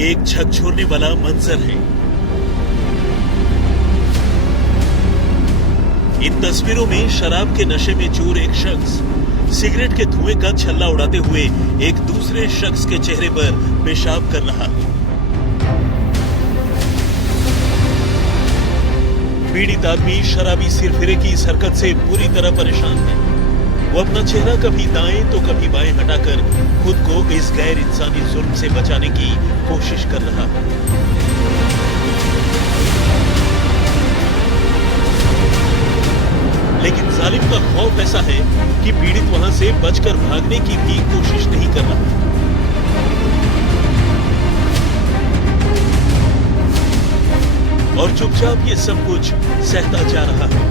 एक झकझोरने वाला मंजर है। इन तस्वीरों में शराब के नशे में चूर एक शख्स सिगरेट के धुएं का छल्ला उड़ाते हुए एक दूसरे शख्स के चेहरे पर पेशाब कर रहा है। पीड़ित आदमी शराबी सिरफिरे की इस हरकत से पूरी तरह परेशान है। वो अपना चेहरा कभी दाएं तो कभी बाएं हटाकर खुद को इस गैर इंसानी जुल्म से बचाने की कोशिश कर रहा है। लेकिन जालिम का खौफ ऐसा है कि पीड़ित वहां से बचकर भागने की भी कोशिश नहीं कर रहा। और चुपचाप ये सब कुछ सहता जा रहा है।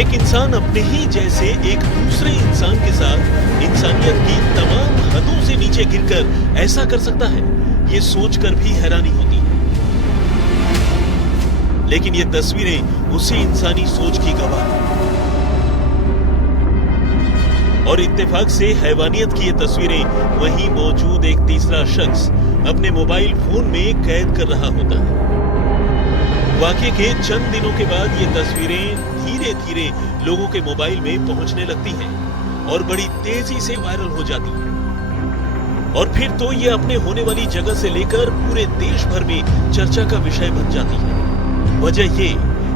एक इंसान अपने ही जैसे एक दूसरे इंसान के साथ इंसानियत की तमाम हदों से नीचे गिरकर ऐसा कर सकता है, ये सोचकर भी हैरानी होती है। लेकिन ये तस्वीरें उसी इंसानी सोच की गवाह हैं। और इत्तेफाक से हैवानियत की ये तस्वीरें वहीं मौजूद एक तीसरा शख्स अपने मोबाइल फोन में कैद कर रहा होता है। वाकये के चंद दिनों के बाद ये तस्वीरें धीरे धीरे लोगों के मोबाइल में पहुंचने लगती हैं और बड़ी तेजी से वायरल हो जाती हैं। और फिर तो ये अपने होने वाली जगह से लेकर पूरे देश भर में चर्चा का विषय बन जाती है। वजह ये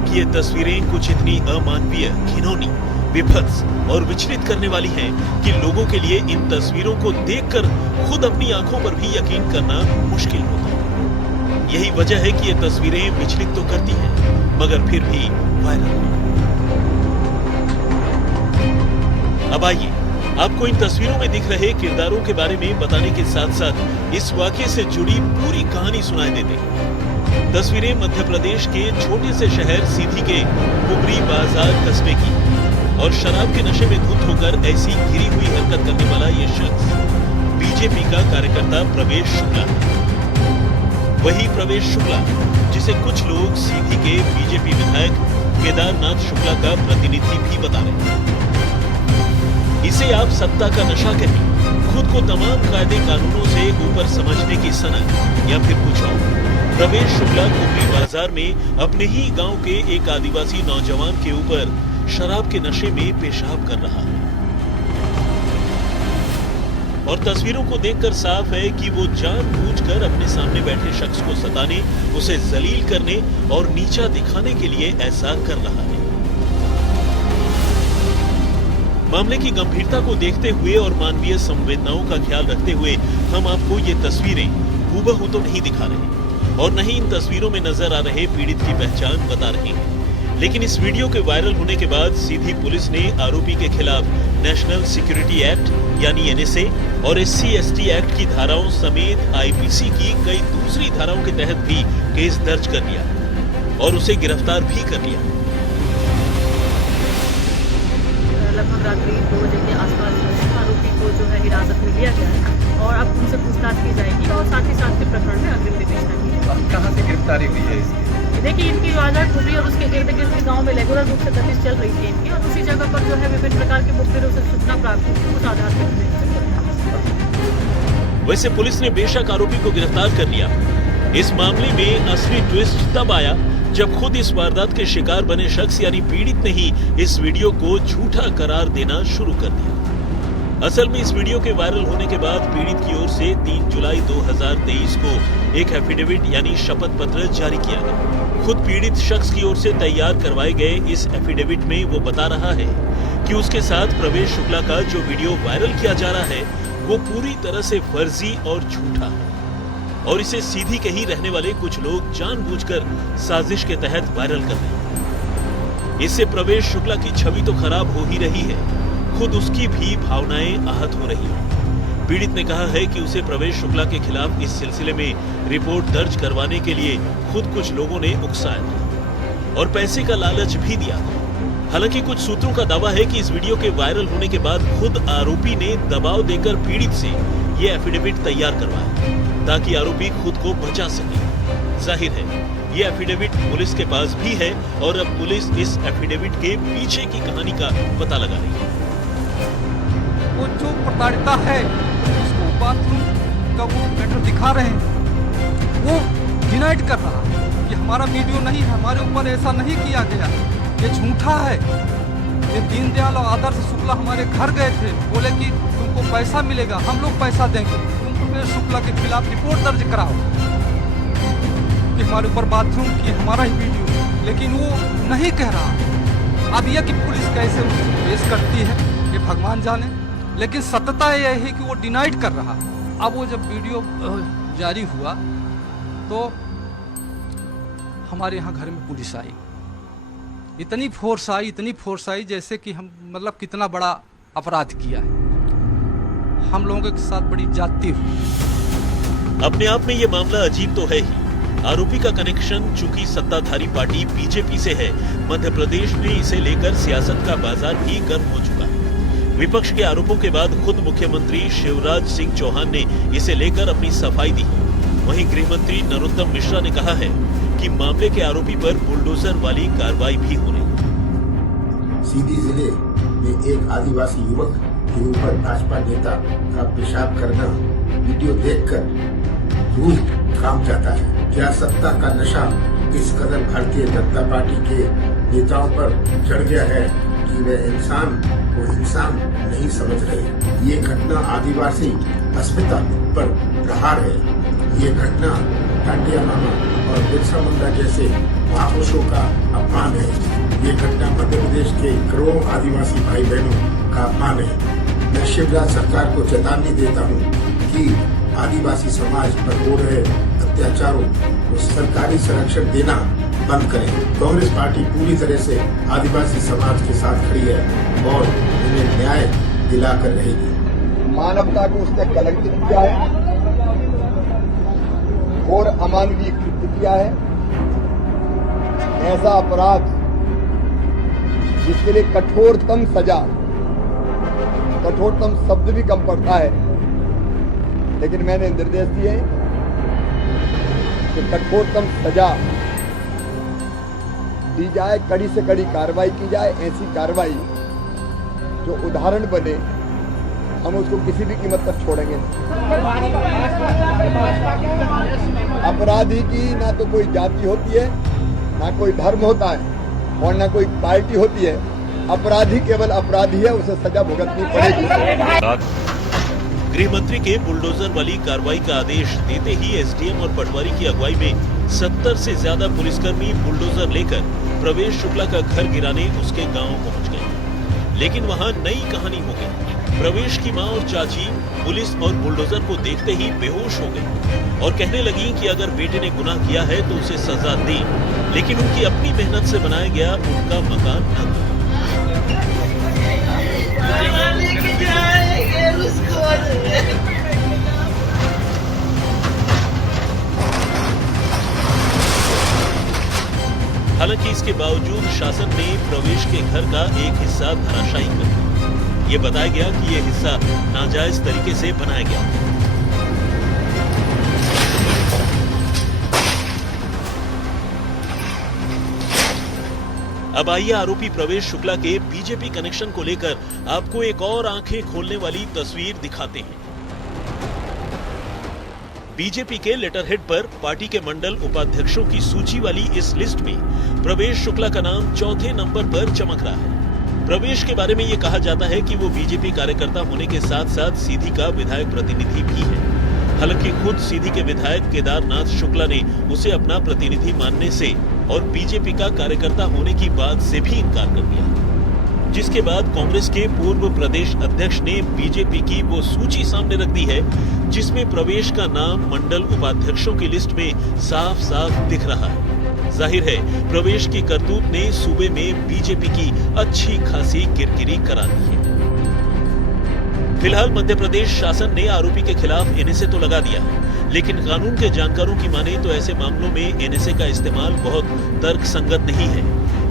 कि ये तस्वीरें कुछ इतनी अमानवीय, घिनौनी, विभत्स और विचलित करने वाली हैं कि लोगों के लिए इन तस्वीरों को देखकर खुद अपनी आंखों पर भी यकीन करना मुश्किल होता है। यही वजह है कि ये तस्वीरें विचलित तो करती हैं, मगर फिर भी वायरल। अब आइए आपको इन तस्वीरों में दिख रहे किरदारों के बारे में बताने के साथ साथ इस वाकये से जुड़ी पूरी कहानी सुनाई देते हैं। तस्वीरें मध्य प्रदेश के छोटे से शहर सीधी के कुबरी बाजार कस्बे की। और शराब के नशे में धुत होकर ऐसी गिरी हुई हरकत करने वाला ये शख्स बीजेपी का कार्यकर्ता प्रवेश शुक्ला। वही प्रवेश शुक्ला जिसे कुछ लोग सीधी के बीजेपी विधायक केदारनाथ शुक्ला का प्रतिनिधि भी बता रहे हैं। इसे आप सत्ता का नशा कहें, खुद को तमाम कायदे कानूनों से ऊपर समझने की सनक, या फिर कुछ और। प्रवेश शुक्ला कुबरी बाजार में अपने ही गांव के एक आदिवासी नौजवान के ऊपर शराब के नशे में पेशाब कर रहा है। और तस्वीरों को देखकर साफ है कि वो जानबूझकर अपने सामने बैठे शख्स को सताने, उसे जलील करने और नीचा दिखाने के लिए ऐसा कर रहा है। मामले की गंभीरता को देखते हुए और मानवीय संवेदनाओं का ख्याल रखते हुए हम आपको ये तस्वीरें हूबहू तो नहीं दिखा रहे और नहीं इन तस्वीरों में नजर आ रहे पीड़ित की पहचान बता रहे हैं। लेकिन इस वीडियो के वायरल होने के बाद सीधी पुलिस ने आरोपी के खिलाफ नेशनल सिक्योरिटी एक्ट यानी एनएसए और SC/ST एक्ट की धाराओं समेत आईपीसी की कई दूसरी धाराओं के तहत भी केस दर्ज कर लिया और उसे गिरफ्तार भी कर लिया। लगभग रात्रि 2 बजे के आसपास आरोपी को जो है हिरासत में लिया गया है और अब उनसे पूछताछ की जाएगी और साथ ही साथ के प्रकरण में अग्रिम निर्देश होगी। कहाँ से गिरफ्तारी हुई है इसकी? देखिए, इनकी बाजार खुबरी और उसके इर्द गिर्द के गाँव में रेगुलर रूप से तफ्तीश चल रही थी इनकी, और उसी जगह पर जो है विभिन्न प्रकार के मुखबिरों से सूचना प्राप्त हुई, उस आधार पर। वैसे पुलिस ने बेशक आरोपी को गिरफ्तार कर लिया। इस मामले में असली ट्विस्ट तब आया जब खुद इस वारदात के शिकार बने शख्स यानी पीड़ित ने ही इस वीडियो को झूठा करार देना शुरू कर दिया। असल में इस वीडियो के वायरल होने के बाद पीड़ित की ओर से 3 जुलाई 2023 को एक एफिडेविट यानी शपथ पत्र जारी किया गया। खुद पीड़ित शख्स की ओर से तैयार करवाए गए इस एफिडेविट में वो बता रहा है कि उसके साथ प्रवेश शुक्ला का जो वीडियो वायरल किया जा रहा है वो पूरी तरह से फर्जी और झूठा है और इसे सीधी के ही रहने वाले कुछ लोग जानबूझकर साजिश के तहत वायरल कर रहे हैं। इससे प्रवेश शुक्ला की छवि तो खराब हो ही रही है, खुद उसकी भी भावनाएं आहत हो रही हैं। पीड़ित ने कहा है कि उसे प्रवेश शुक्ला के खिलाफ इस सिलसिले में रिपोर्ट दर्ज करवाने के लिए खुद कुछ लोगों ने उकसाया था और पैसे का लालच भी दिया था। हालांकि कुछ सूत्रों का दावा है कि इस वीडियो के वायरल होने के बाद खुद आरोपी ने दबाव देकर पीड़ित से ये एफिडेविट तैयार करवाया ताकि आरोपी खुद को बचा सके। जाहिर है ये एफिडेविट पुलिस के पास भी है और अब पुलिस इस एफिडेविट के पीछे की कहानी का पता लगा रही है। वो जो प्रताड़िता है उसको बाथरूम का वो मैटर दिखा रहे हैं, वो डिनाइड कर रहा है कि हमारा वीडियो नहीं है, हमारे ऊपर ऐसा नहीं किया गया, ये झूठा है। ये दीनदयाल और आदर्श शुक्ला हमारे घर गए थे, बोले कि तुमको पैसा मिलेगा, हम लोग पैसा देंगे, तुम प्रवेश शुक्ला के खिलाफ रिपोर्ट दर्ज कराओ कि हमारे ऊपर बाथरूम की हमारा ही वीडियो, लेकिन वो नहीं कह रहा। अब यह कि पुलिस कैसे उसको पेश करती है ये भगवान जाने, लेकिन सत्यता यह है कि वो डिनाइड कर रहा है। अब वो जब वीडियो जारी हुआ तो हमारे यहाँ घर में पुलिस आई, इतनी फोर्स आई जैसे कि हम मतलब कितना बड़ा अपराध किया है, हम लोगों के साथ बड़ी ज्यादती हुई। अपने आप में ये मामला अजीब तो है ही। आरोपी का कनेक्शन चूंकि सत्ताधारी पार्टी बीजेपी से है, मध्य प्रदेश में इसे लेकर सियासत का बाजार भी गर्म हो चुका है। विपक्ष के आरोपों के बाद खुद मुख्यमंत्री शिवराज सिंह चौहान ने इसे लेकर अपनी सफाई दी। वहीं गृह मंत्री नरोत्तम मिश्रा ने कहा है कि मामले के आरोपी पर बुलडोजर वाली कार्रवाई भी हो रही है। सीधी जिले में एक आदिवासी युवक के ऊपर भाजपा नेता का पेशाब करना वीडियो देखकर रूह कांप जाता है। क्या सत्ता का नशा इस कदर भारतीय जनता पार्टी के नेताओं पर चढ़ गया है कि वे इंसान को इंसान नहीं समझ रहे। ये घटना आदिवासी अस्मिता पर प्रहार है। ये घटना टाटिया मामा और बिरसा मुंडा जैसे महापुरुषों का अपमान है। ये घटना मध्य प्रदेश के करोड़ों आदिवासी भाई बहनों का अपमान है। मैं शिवराज सरकार को चेतावनी देता हूँ कि आदिवासी समाज पर हो रहे अत्याचारों को सरकारी संरक्षण देना बंद करें। कांग्रेस पार्टी पूरी तरह से आदिवासी समाज के साथ खड़ी है और उन्हें न्याय दिलाकर रहेगी। मानवता को उसने कलंकित किया है और अमानवीय कृत्य किया है। ऐसा अपराध जिसके लिए कठोरतम सजा, कठोरतम शब्द भी कम पड़ता है, लेकिन मैंने निर्देश दिए कि कठोरतम सजा दी जाए, कड़ी से कड़ी कार्रवाई की जाए। ऐसी कार्रवाई जो उदाहरण बने, हम उसको किसी भी कीमत पर छोड़ेंगे नहीं। अपराधी की ना तो कोई जाति होती है, ना कोई धर्म होता है और ना कोई पार्टी होती है। अपराधी केवल अपराधी है, उसे सजा भुगतनी पड़ेगी। गृह मंत्री के बुलडोजर वाली कार्रवाई का आदेश देते ही एसडीएम और पटवारी की अगुवाई में 70 से ज्यादा पुलिसकर्मी बुलडोजर लेकर प्रवेश शुक्ला का घर गिराने उसके गांव पहुंच गए। लेकिन वहां नई कहानी हो गई। प्रवेश की मां और चाची पुलिस और बुलडोजर को देखते ही बेहोश हो गई और कहने लगी कि अगर बेटे ने गुनाह किया है तो उसे सजा दें, लेकिन उनकी अपनी मेहनत से बनाया गया उनका मकान न हालांकि इसके बावजूद शासन ने प्रवेश के घर का एक हिस्सा धराशायी कर दिया। ये बताया गया कि यह हिस्सा नाजायज तरीके से बनाया गया। अब आइए आरोपी प्रवेश शुक्ला के बीजेपी कनेक्शन को लेकर आपको एक और आंखें खोलने वाली तस्वीर दिखाते हैं। बीजेपी के लेटरहेड पर पार्टी के मंडल उपाध्यक्षों की सूची वाली इस लिस्ट में प्रवेश शुक्ला का नाम चौथे नंबर पर चमक रहा है। प्रवेश के बारे में ये कहा जाता है कि वो बीजेपी कार्यकर्ता होने के साथ साथ सीधी का विधायक प्रतिनिधि भी है। हालांकि खुद सीधी के विधायक केदारनाथ शुक्ला ने उसे अपना प्रतिनिधि मानने से और बीजेपी का कार्यकर्ता होने की बात से भी इनकार कर दिया, जिसके बाद कांग्रेस के पूर्व प्रदेश अध्यक्ष ने बीजेपी की वो सूची सामने रख दी है जिसमें प्रवेश का नाम मंडल उपाध्यक्षों की लिस्ट में साफ साफ दिख रहा है। जाहिर है प्रवेश की करतूत ने सूबे में बीजेपी की अच्छी खासी किरकिरी करा दी है। फिलहाल मध्य प्रदेश शासन ने आरोपी के खिलाफ एनएसए तो लगा दिया है, लेकिन कानून के जानकारों की माने तो ऐसे मामलों में एनएसए का इस्तेमाल बहुत तर्कसंगत नहीं है,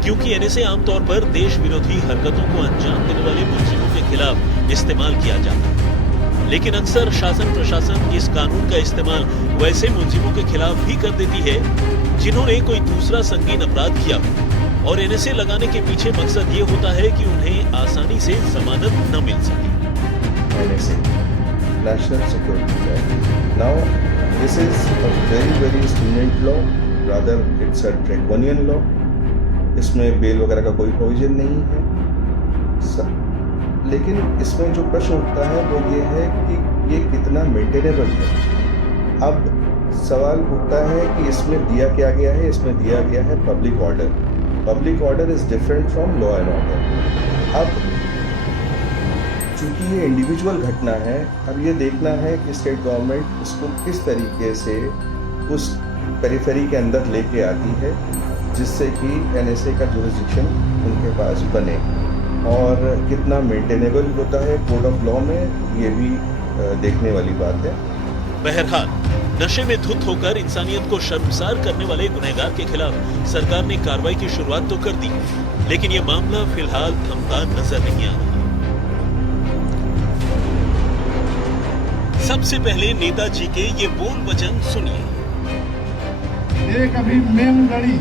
क्योंकि एनएसए आमतौर पर देश विरोधी हरकतों को अंजाम देने वाले मुलजिमों के खिलाफ इस्तेमाल किया जाता है। लेकिन अक्सर शासन प्रशासन इस कानून का इस्तेमाल वैसे मुलजिमों के खिलाफ भी कर देती है जिन्होंने कोई दूसरा संगीन अपराध किया हो, और एनएसए लगाने के पीछे मकसद ये होता है कि उन्हें आसानी से जमानत न मिल सके। NSA National Security Act. Now, this is a very stringent law, rather it's a draconian law. इसमें बेल वगैरह का कोई प्रोविजन नहीं है। लेकिन इसमें जो प्रश्न उठता है वो ये है कि ये कितना मेंटेनेबल है। अब सवाल उठता है कि इसमें दिया क्या गया है। इसमें दिया गया है public order. Public order is different from law and order. अब चूंकि ये इंडिविजुअल घटना है, अब ये देखना है कि स्टेट गवर्नमेंट इसको किस तरीके से उस पेरिफेरी के अंदर लेके आती है जिससे कि एनएसए का जुरिसडिक्शन उनके पास बने, और कितना मेंटेनेबल होता है कोड ऑफ लॉ में, ये भी देखने वाली बात है। बहरहाल नशे में धुत होकर इंसानियत को शर्मसार करने वाले गुनहगार के खिलाफ सरकार ने कार्रवाई की शुरुआत तो कर दी, लेकिन ये मामला फिलहाल थमता नजर नहीं आ रहा। सबसे पहले नेताजी के ये बोल वचन सुनिए। एक अभी मेम लड़ी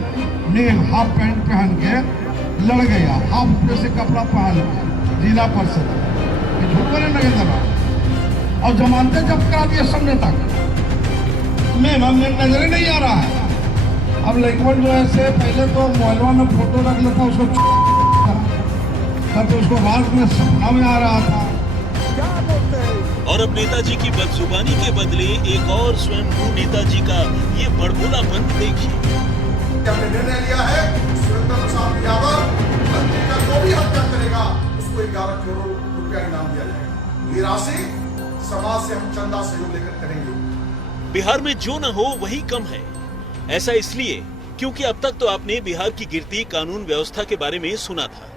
ने हाफ पैंट पहन के लड़ गया, हाफ ऊपर से कपड़ा पहन के जिला परिषद, ये झूठ बोले नगेंद्र राव, और जमानतें जब्त करा दिए सब नेता को। मेम नजर ही नहीं आ रहा है। अब लड़कन जो है से पहले तो मोबाइलवा में फोटो रख लेता, उसको तब उसको रात में सपना में आ रहा था। और अब नेताजी की बदजुबानी के बदले एक और स्वयंभू नेताजी का ये बड़बोलापन देखिए। हमने निर्णय लिया है, सुरेंद्र प्रसाद यादव मंत्री का जो भी हत्या करेगा उसको 11 करोड़ रुपया इनाम दिया जाएगा। ये राशि समाज से हम चंदा सहयोग लेकर करेंगे। बिहार में जो न हो वही कम है। ऐसा इसलिए क्योंकि अब तक तो आपने बिहार की गिरती कानून व्यवस्था के बारे में सुना था,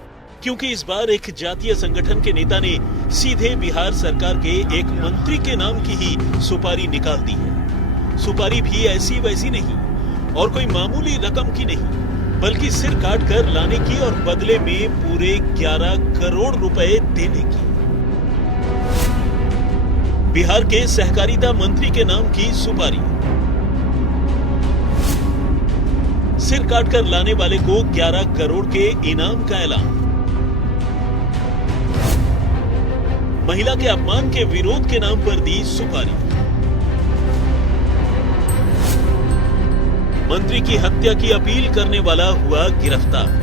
क्योंकि इस बार एक जातीय संगठन के नेता ने सीधे बिहार सरकार के एक मंत्री के नाम की ही सुपारी निकाल दी है। सुपारी भी ऐसी वैसी नहीं और कोई मामूली रकम की नहीं, बल्कि सिर काट कर लाने की और बदले में पूरे 11 करोड़ रुपए देने की। बिहार के सहकारिता मंत्री के नाम की सुपारी। सिर काट कर लाने वाले को 11 करोड़ के इनाम का ऐलान। महिला के अपमान के विरोध के नाम पर दी सुपारी। मंत्री की हत्या की अपील करने वाला हुआ गिरफ्तार।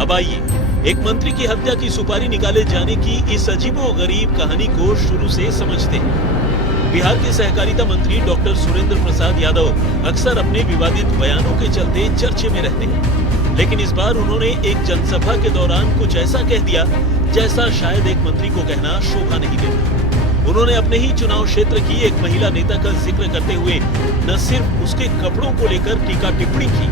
अब आइए एक मंत्री की हत्या की सुपारी निकाले जाने की इस अजीबोगरीब कहानी को शुरू से समझते हैं। बिहार के सहकारिता मंत्री डॉक्टर सुरेंद्र प्रसाद यादव अक्सर अपने विवादित बयानों के चलते चर्चे में रहते हैं, लेकिन इस बार उन्होंने एक जनसभा के दौरान कुछ ऐसा कह दिया जैसा शायद एक मंत्री को कहना शोभा नहीं देता। उन्होंने अपने ही चुनाव क्षेत्र की एक महिला नेता का जिक्र करते हुए न सिर्फ उसके कपड़ों को लेकर टीका टिप्पणी की,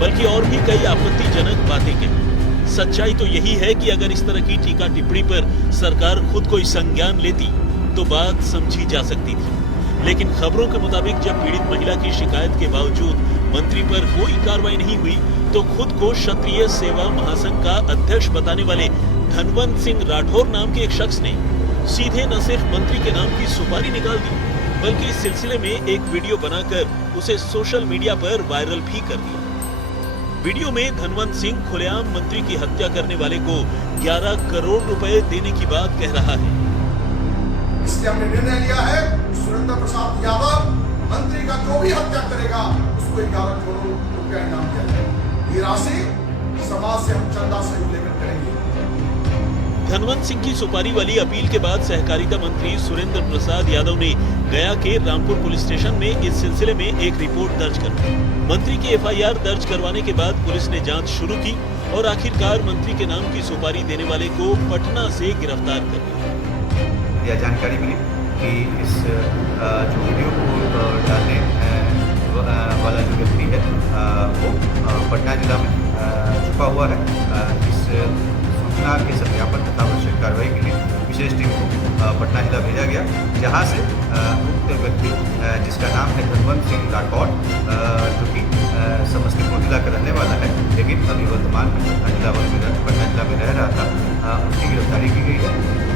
बल्कि और भी कई आपत्तिजनक बातें कही। सच्चाई तो यही है कि अगर इस तरह की टीका टिप्पणी पर सरकार खुद कोई संज्ञान लेती तो बात समझी जा सकती थी, लेकिन खबरों के मुताबिक जब पीड़ित महिला की शिकायत के बावजूद मंत्री पर कोई कार्रवाई नहीं हुई तो खुद को क्षत्रिय सेवा महासंघ का अध्यक्ष बताने वाले धनवंत सिंह राठौर नाम के एक शख्स ने सीधे न सिर्फ मंत्री के नाम की सुपारी निकाल दी, बल्कि इस सिलसिले में एक वीडियो बनाकर उसे सोशल मीडिया पर वायरल भी कर दिया। वीडियो में धनवंत सिंह खुलेआम मंत्री की हत्या करने वाले को 11 करोड़ रुपए देने की बात कह रहा है। इसलिए हमने निर्णय लिया है, सुरेंद्र प्रसाद यादव मंत्री का जो भी हत्या करेगा उसको 11 करोड़ रुपया इनाम दिया जाएगा। ये राशि समाज से हम चंदा सहयोग लेकर करेंगे। धनवंत सिंह की सुपारी वाली अपील के बाद सहकारिता मंत्री सुरेंद्र प्रसाद यादव ने गया के रामपुर पुलिस स्टेशन में इस सिलसिले में एक रिपोर्ट दर्ज करवाई। मंत्री की एफआईआर दर्ज करवाने के बाद पुलिस ने जांच शुरू की और आखिरकार मंत्री के नाम की सुपारी देने वाले को पटना से गिरफ्तार कर लिया। यह जानकारी मिली कि इस जो वीडियो को डालने वाला जो व्यक्ति है वो पटना जिला में छुपा हुआ है। इस सूचना के सत्यापन तथा आवश्यक कार्रवाई के लिए विशेष टीम को पटना जिला भेजा गया, जहां से उक्त व्यक्ति जिसका नाम है धनवंत सिंह राठौर, जो कि समस्तीपुर जिला का रहने वाला है, लेकिन अभी वर्तमान में पटना जिला में रह रहा था, उसकी गिरफ्तारी की गई है।